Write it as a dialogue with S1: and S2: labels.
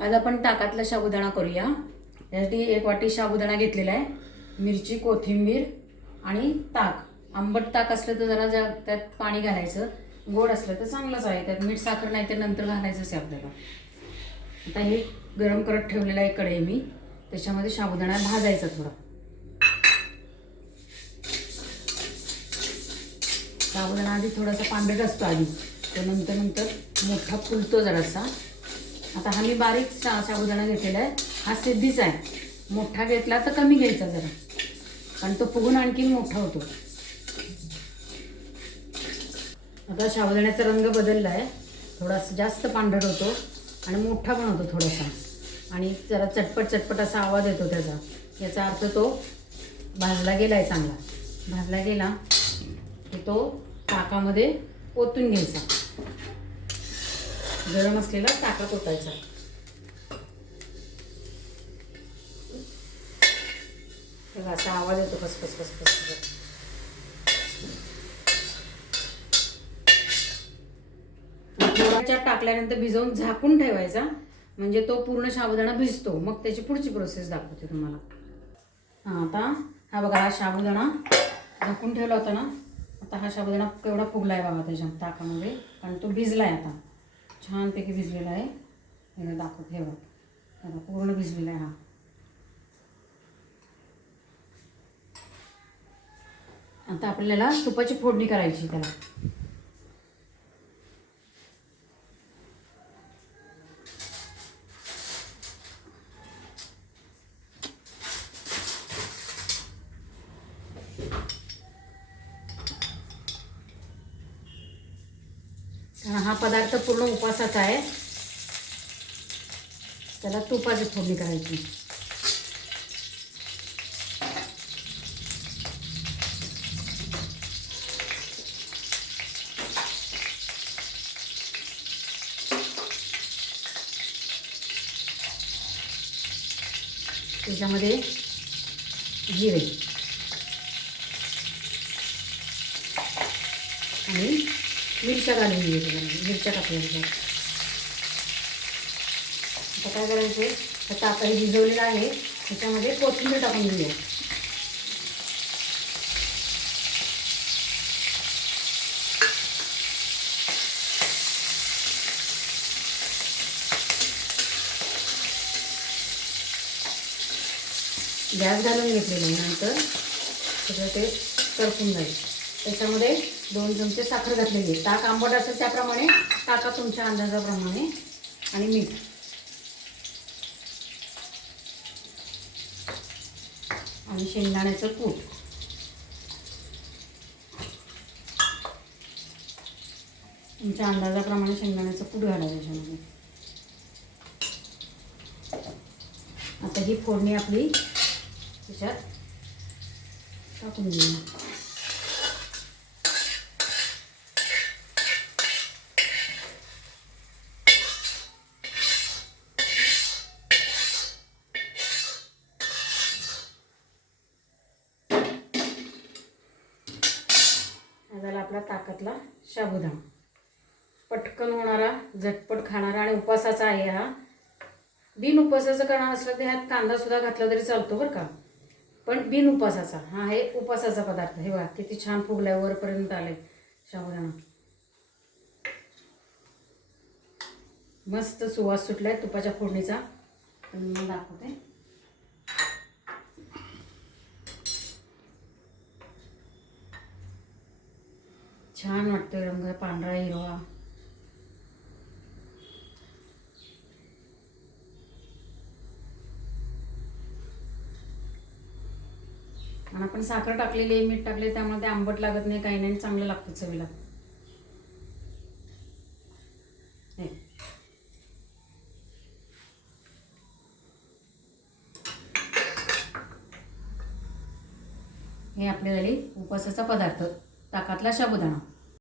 S1: आज आपण ताकातला साबुदाणा करूया. त्यासाठी एक वाटी साबुदाणा घेतलेला आहे. मिरची कोथिंबीर आणि ताक. आंबट ताक असलं तर जरा जा त्यात पाणी घालायचं. गोड असलं तर चांगलंच आहे. त्यात मीठ साखर नाही तर नंतर घालायचंच आहे आपल्याला. आता हे गरम करत ठेवलेलं आहे कढई मी. त्याच्यामध्ये साबुदाणा भाजायचा थोडा. साबुदाणा आधी थोडासा पांढरट असतो आधी. तो नंतर नंतर मोठा फुलतो जरासा. आता हा मी बारीक सा साबुदाणा घेतलेला आहे. हा सिद्धीच आहे. मोठा घेतला तर कमी घ्यायचा जरा. कारण तो फुगून आणखीन मोठा होतो. आता साबुदाण्याचा रंग बदलला आहे थोडासा जास्त पांढरट होतो आणि मोठा पण होतो थोडासा. आणि जरा चटपट चटपट असा आवाज येतो त्याचा. याचा अर्थ तो भाजला गेला आहे चांगला. भाजला गेला की तो ताकामध्ये ओतून घ्यायचा. गरम असलेला ताकात ओतायचा बघा असा आवाज येतो फस फस फस फस कस थोड्याच्या टाकल्यानंतर भिजवून झाकून ठेवायचा. म्हणजे तो पूर्ण साबुदाणा भिजतो. मग त्याची पुढची प्रोसेस दाखवते तुम्हाला. हां आता हा बघा हा साबुदाणा झाकून ठेवला होता ना? आता हा साबुदाणा केवढा फुगला आहे बाबा त्याच्या ताकामध्ये कारण तो भिजला आहे आता. छानपैकी भिजलेला आहे. हे दाखवत हे आता पूर्ण भिजलेला आहे हा. आता आपल्याला तुपाची फोडणी करायची त्याला. हा पदार्थ पूर्ण उपवासाचा आहे. त्याला तुपाची फोडणी करायची. त्याच्यामध्ये जिरे. आणि मिरच्या घालून घेऊ मिरच्या टाकल्या आता काय करायचं आता हे भिजवलेलं आहे त्याच्यामध्ये कोथिंबीर टाकून घेऊया. गॅस घालून घेतलेलं आहे नंतर सगळं ते करपून जाईल. त्याच्यामध्ये दोन चमचे साखर घातलेली आहे. ताक आंबट असेल त्याप्रमाणे टाका तुमच्या अंदाजाप्रमाणे आणि मीठ. आणि शेंगदाण्याचं कूट. तुमच्या अंदाजाप्रमाणे शेंगदाण्याचं कूट घालायचं त्याच्यामध्ये. आता ही फोडणी आपली त्याच्यात टाकून घेऊया झाला आपला ताकदला शाबुदाम पटकन होणारा झटपट खाणारा आणि उपवासाचा आहे हा. बिन उपवासाचं करणार असलं तर ह्यात कांदासुद्धा घातला तरी चालतो बरं का. पण बिन उपवासाचा हा हे उपवासाचा पदार्थ. हे बघा किती छान फुगलाय वरपर्यंत आलंय शाबुदाणा. मस्त सुवास सुटलाय तुपाच्या फोडणीचा. पण मी दाखवते. छान वाटतोय रंग पांढरा हिरवा. आणि आपण साखर टाकलेली आहे मीठ टाकले त्यामुळे ते आंबट लागत नाही काही नाही चांगलं लागतं चवीला. हे. आपली आपले झाले उपवासाचा पदार्थ. ताकातला साबुदाणा.